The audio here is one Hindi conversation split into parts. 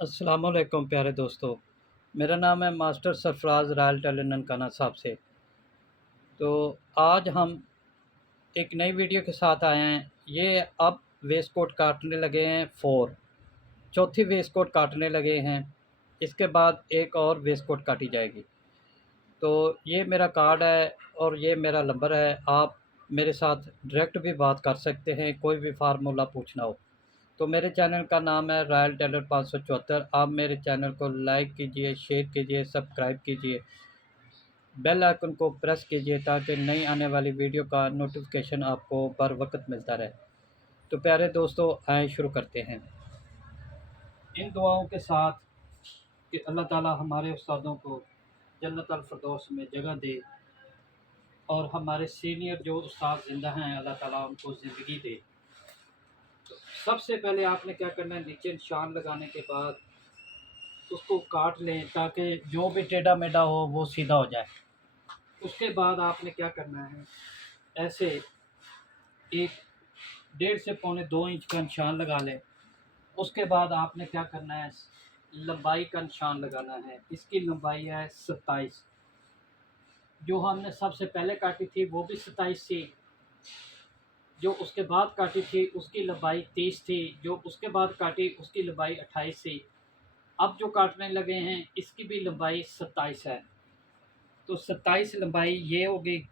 अस्सलामुअलैकुम प्यारे दोस्तों। मेरा नाम है master Sarfaraz royal tailor Nankana Sahib से। तो आज हम एक नई वीडियो के साथ आए हैं। ये अब वेस्ट कोट काटने लगे हैं 4, चौथी वेस्ट कोट काटने लगे हैं। इसके बाद एक और वेस्ट कोट काटी जाएगी। तो ये मेरा कार्ड है और ये मेरा नंबर है। आप मेरे साथ डायरेक्ट भी बात कर सकते हैं, कोई भी फार्मूला पूछना हो। तो मेरे चैनल का नाम है रॉयल टेलर 574। आप मेरे चैनल को लाइक कीजिए, शेयर कीजिए, सब्सक्राइब कीजिए, बेल आइकन को प्रेस कीजिए ताकि नई आने वाली वीडियो का नोटिफिकेशन आपको बर वक्त मिलता रहे। तो प्यारे दोस्तों, आए शुरू करते हैं इन दुआओं के साथ कि अल्लाह ताला हमारे उस्तादों को जन्नत अल फिरदौस में जगह दे और हमारे सीनियर जो उस्ताद ज़िंदा हैं अल्लाह ताला उनको ज़िंदगी दे। तो सबसे पहले आपने क्या करना है, नीचे निशान लगाने के बाद उसको काट लें ताकि जो भी टेढ़ा मेढ़ा हो वो सीधा हो जाए। उसके बाद आपने क्या करना है, ऐसे एक 1.5 से पौने 2 इंच का निशान लगा लें। उसके बाद आपने क्या करना है, लंबाई का निशान लगाना है। इसकी लंबाई है 27। जो हमने सबसे पहले काटी थी वो भी 27 थी। जो उसके बाद काटी थी उसकी लंबाई 30 थी। जो उसके बाद काटी उसकी लंबाई 28 थी। अब जो काटने लगे हैं इसकी भी लंबाई 27 है। तो 27 लंबाई ये होगी।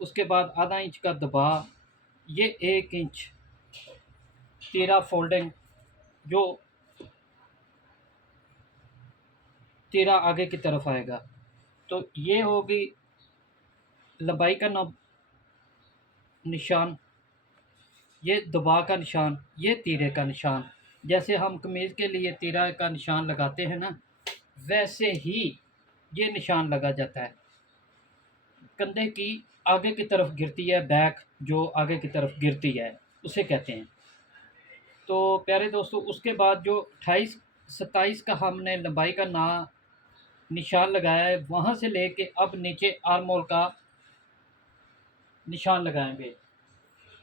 उसके बाद आधा इंच का दबाव, ये 1 इंच तीरा फोल्डिंग, जो तीरा आगे की तरफ आएगा। तो ये होगी लंबाई का निशान, ये दबाव का निशान, ये तीरे का निशान। जैसे हम कमीज़ के लिए तीरा का निशान लगाते हैं ना, वैसे ही ये निशान लगा जाता है। कंधे की आगे की तरफ गिरती है, बैक जो आगे की तरफ गिरती है उसे कहते हैं। तो प्यारे दोस्तों, उसके बाद जो 28-27 का हमने लंबाई का निशान लगाया है, वहाँ से लेके अब नीचे आर्म होल का निशान लगाएंगे।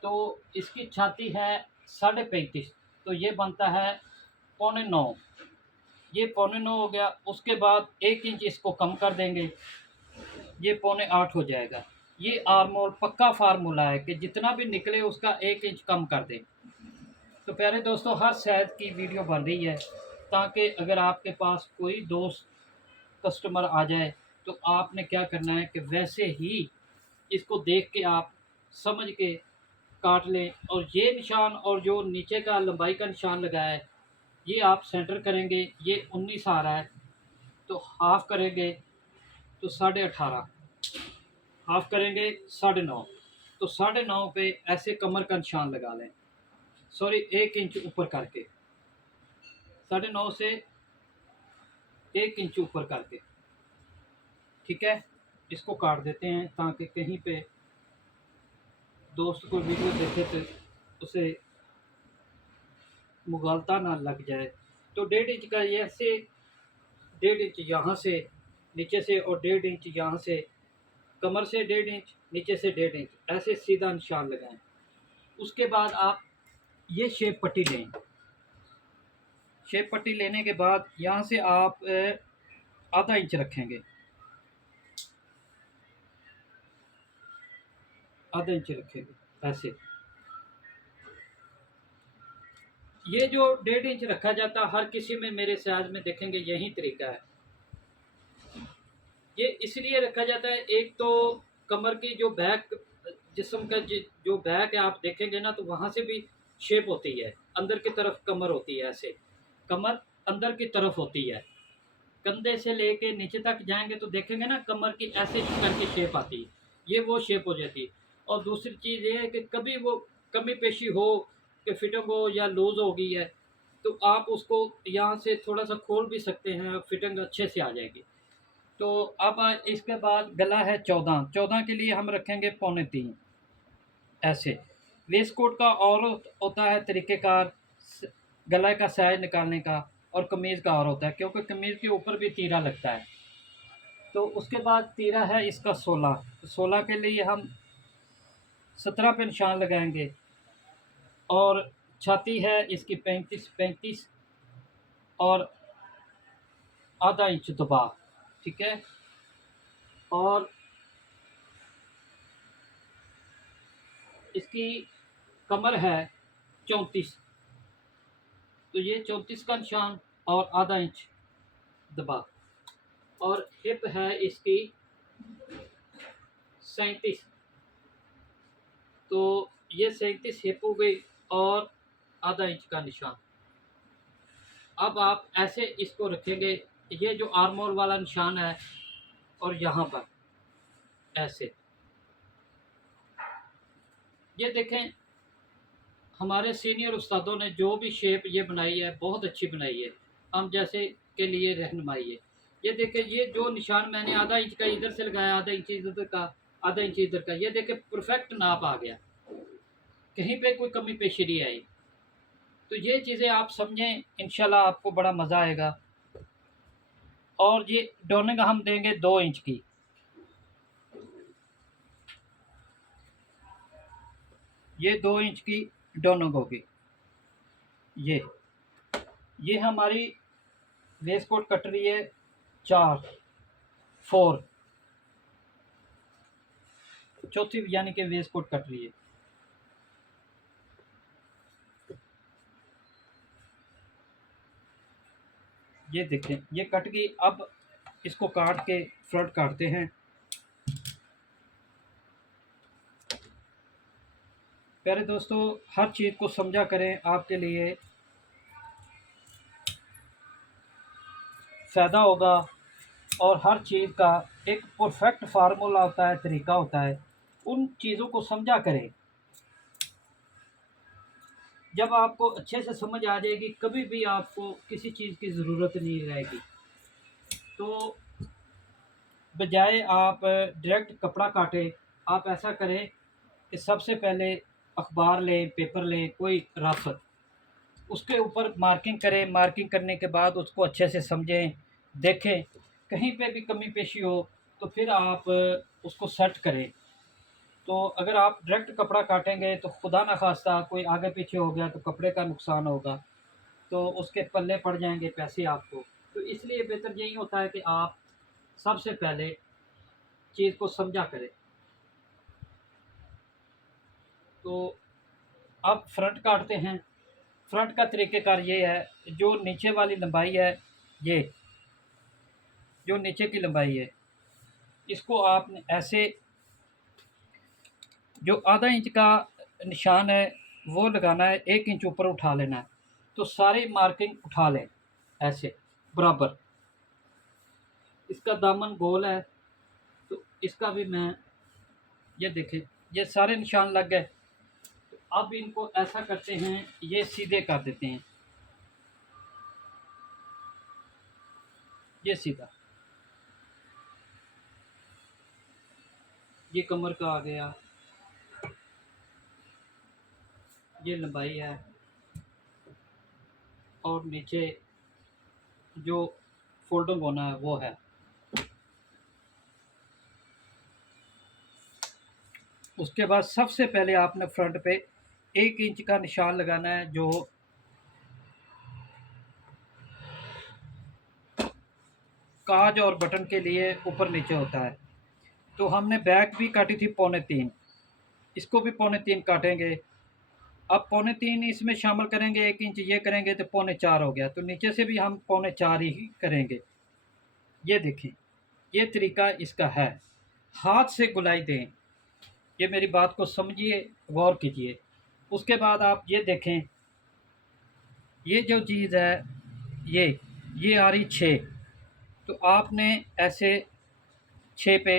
तो इसकी छाती है 35.5, तो ये बनता है 8.25। ये 8.25 हो गया। उसके बाद 1 इंच इसको कम कर देंगे, ये 7.25 हो जाएगा। ये आर्म होल पक्का फार्मूला है कि जितना भी निकले उसका 1 इंच कम कर दें। तो प्यारे दोस्तों, हर शायद की वीडियो बन रही है ताकि अगर आपके पास कोई दोस्त कस्टमर आ जाए तो आपने क्या करना है कि वैसे ही इसको देख के आप समझ के काट लें। और ये निशान और जो नीचे का लंबाई का निशान लगाया है ये आप सेंटर करेंगे। ये 19 आ रहा है, तो हाफ करेंगे तो 18.5, हाफ करेंगे 9.5। तो 9.5 पे ऐसे कमर का निशान लगा लें। सॉरी, 1 इंच ऊपर करके, 9.5 से 1 इंच ऊपर करके, ठीक है। इसको काट देते हैं ताकि कहीं पे दोस्त को वीडियो देखे तो उसे मुगालता ना लग जाए। तो 1.5 इंच का ये ऐसे, 1.5 इंच यहाँ से नीचे से और 1.5 इंच यहाँ से, कमर से 1.5 इंच, नीचे से 1.5 इंच, ऐसे सीधा निशान लगाएं। उसके बाद आप ये शेप पट्टी लें। शेप पट्टी लेने के बाद यहाँ से आप आधा इंच रखेंगे, आधा इंच रखेंगे ऐसे। ये जो 1.5 इंच रखा जाता है हर किसी में, मेरे साइज में देखेंगे यही तरीका है। ये इसलिए रखा जाता है, एक तो कमर की जो बैक, जिस्म का जो बैक है आप देखेंगे ना, तो वहाँ से भी शेप होती है। अंदर की तरफ कमर होती है ऐसे, कमर अंदर की तरफ होती है। कंधे से लेके नीचे तक जाएंगे तो देखेंगे ना, कमर की ऐसे करके शेप आती है, ये वो शेप हो जाती है। और दूसरी चीज़ ये है कि कभी वो कमी पेशी हो कि फिटिंग हो या लूज़ हो गई है, तो आप उसको यहाँ से थोड़ा सा खोल भी सकते हैं, फिटिंग अच्छे से आ जाएगी। तो अब इसके बाद गला है 14 के लिए हम रखेंगे 3.25 ऐसे। वेस्ट कोट का और होता है तरीक़ेकार गला का साइज निकालने का, और कमीज़ का और होता है, क्योंकि कमीज़ के ऊपर भी तीरा लगता है। तो उसके बाद तीरा है इसका 16। 16 के लिए हम 17 पे निशान लगाएंगे। और छाती है इसकी 35 और आधा इंच दबा, ठीक है। और इसकी कमर है 34, तो ये 34 का निशान और आधा इंच दबा। और हिप है इसकी 37, तो ये 37 हिप हो गई और आधा इंच का निशान। अब आप ऐसे इसको रखेंगे, ये जो आर्मोल वाला निशान है और यहाँ पर ऐसे, ये देखें हमारे सीनियर उस्तादों ने जो भी शेप ये बनाई है बहुत अच्छी बनाई है, हम जैसे के लिए रहनुमाई है। ये देखें, ये जो निशान मैंने आधा इंच का इधर से लगाया, आधा इंच इधर का, आधा इंच इधर का, ये देखें परफेक्ट नाप आ गया, कहीं पे कोई कमी पेशी नहीं आई। तो ये चीज़ें आप समझें, इंशाल्लाह आपको बड़ा मज़ा आएगा। और ये डोनिंग हम देंगे 2 इंच की, ये 2 इंच की डोनिंग होगी। ये हमारी वेस्ट कोट कट रही है 4 चौथी, यानी कि वेस्ट कोट कट रही है। ये देखें ये कट गई। अब इसको काट के फ्रंट काटते हैं। प्यारे दोस्तों, हर चीज़ को समझा करें, आपके लिए फ़ायदा होगा। और हर चीज़ का एक परफेक्ट फार्मूला होता है, तरीका होता है, उन चीज़ों को समझा करें। जब आपको अच्छे से समझ आ जाएगी, कभी भी आपको किसी चीज़ की ज़रूरत नहीं रहेगी। तो बजाय आप डायरेक्ट कपड़ा काटें, आप ऐसा करें कि सबसे पहले अखबार लें, पेपर लें, कोई राफत, उसके ऊपर मार्किंग करें। मार्किंग करने के बाद उसको अच्छे से समझें, देखें, कहीं पे भी कमी पेशी हो तो फिर आप उसको सेट करें। तो अगर आप डायरेक्ट कपड़ा काटेंगे तो खुदा न खास्ता कोई आगे पीछे हो गया तो कपड़े का नुकसान होगा, तो उसके पल्ले पड़ जाएंगे पैसे आपको। तो इसलिए बेहतर यही होता है कि आप सबसे पहले चीज़ को समझा करें। तो अब फ्रंट काटते हैं। फ्रंट का तरीक़ेकार ये है, जो नीचे वाली लंबाई है, ये जो नीचे की लंबाई है, इसको आपने ऐसे, जो आधा इंच का निशान है वो लगाना है, 1 इंच ऊपर उठा लेना है। तो सारी मार्किंग उठा लें ऐसे बराबर। इसका दामन गोल है, तो इसका भी मैं, ये देखें ये सारे निशान लग गए। तो अब इनको ऐसा करते हैं, ये सीधे कर देते हैं, ये सीधा, ये कमर का आ गया, ये लंबाई है, और नीचे जो फोल्डिंग होना है वो है। उसके बाद सबसे पहले आपने फ्रंट पे 1 इंच का निशान लगाना है, जो काज और बटन के लिए ऊपर नीचे होता है। तो हमने बैक भी काटी थी 3.25, इसको भी 3.25 काटेंगे। अब 3.25 इसमें शामिल करेंगे, 1 इंच ये करेंगे तो 4.25 हो गया। तो नीचे से भी हम 4.25 ही करेंगे। ये देखें, ये तरीका इसका है। हाथ से गुलाई दें, ये मेरी बात को समझिए, गौर कीजिए। उसके बाद आप ये देखें, ये जो चीज़ है, ये आ रही 6, तो आपने ऐसे 6 पे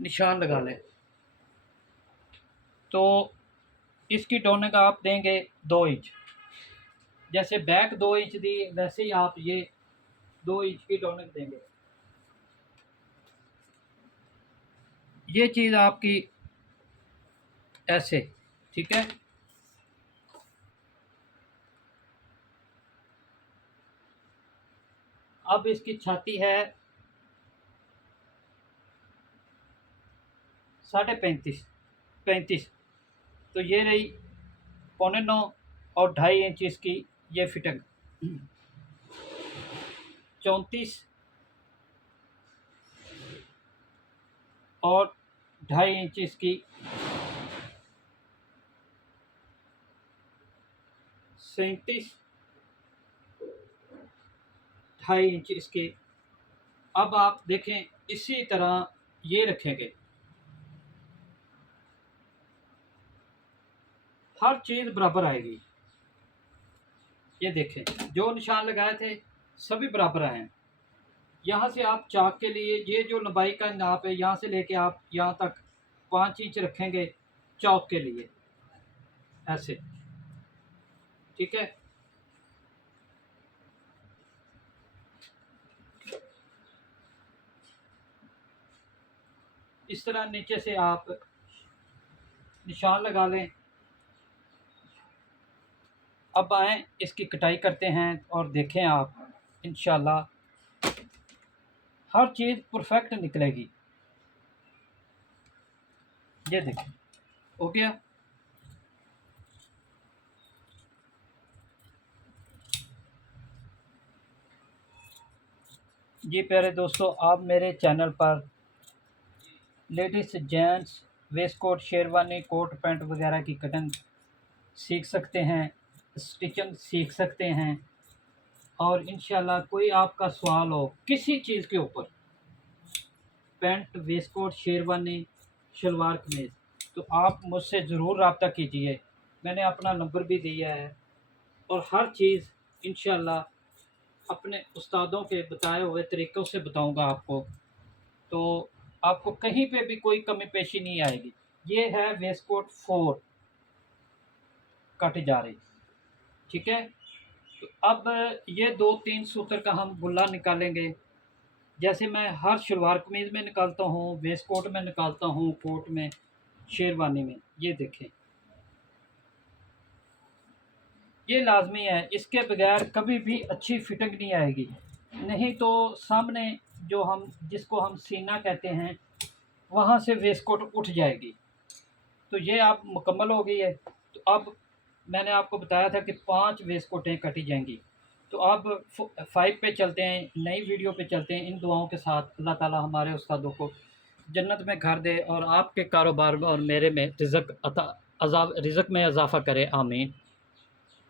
निशान लगा लें। तो इसकी डोनिंग आप देंगे 2 इंच। जैसे बैक 2 इंच दी, वैसे ही आप ये 2 इंच की डोनिंग देंगे। ये चीज़ आपकी ऐसे, ठीक है। अब इसकी छाती है 35.5, 35, तो ये रही 9.25 और 2.5 इंच इसकी ये फिटिंग। 34 और 2.5 इंच इसकी 37, 2.5 इंच इसके। अब आप देखें इसी तरह ये रखेंगे, हर चीज़ बराबर आएगी। ये देखें जो निशान लगाए थे सभी बराबर आए हैं। यहाँ से आप चाक के लिए ये जो लंबाई का नाप है, यहाँ से लेके आप यहाँ तक 5 इंच रखेंगे चौक के लिए, ऐसे, ठीक है। इस तरह नीचे से आप निशान लगा लें। अब आएँ इसकी कटाई करते हैं और देखें आप इंशाल्लाह हर चीज़ परफेक्ट निकलेगी। ये देखें हो गया। जी प्यारे दोस्तों, आप मेरे चैनल पर ladies gents waistcoat, sherwani, coat pant वगैरह की कटिंग सीख सकते हैं, स्टिचिंग सीख सकते हैं। और इंशाल्लाह कोई आपका सवाल हो किसी चीज़ के ऊपर, pant, waistcoat, sherwani, salwar kameez, तो आप मुझसे ज़रूर रब्ता कीजिए। मैंने अपना नंबर भी दिया है और हर चीज़ इंशाल्लाह अपने उस्तादों के बताए हुए तरीक़ों से बताऊंगा आपको, तो आपको कहीं पे भी कोई कमी पेशी नहीं आएगी। ये है वेस्ट कोट 4 कट जा रही, ठीक है। तो अब ये 2-3 सूत्र का हम गुल्ला निकालेंगे। जैसे मैं हर शलवार कमीज़ में निकालता हूँ, वेस्ट कोट में निकालता हूँ, कोट में, शेरवानी में। ये देखें ये लाजमी है, इसके बगैर कभी भी अच्छी फिटिंग नहीं आएगी। नहीं तो सामने जो हम जिसको हम सीना कहते हैं वहाँ से वेस्ट कोट उठ जाएगी। तो ये आप मुकम्मल हो गई है। तो अब मैंने आपको बताया था कि 5 वेस्ट कोटें कटी जाएंगी। तो अब 5 पे चलते हैं, नई वीडियो पे चलते हैं। इन दुआओं के साथ अल्लाह ताला हमारे उस्तादों को जन्नत में घर दे और आपके कारोबार में और मेरे में रिज़्क़ में इजाफ़ा करे, आमीन।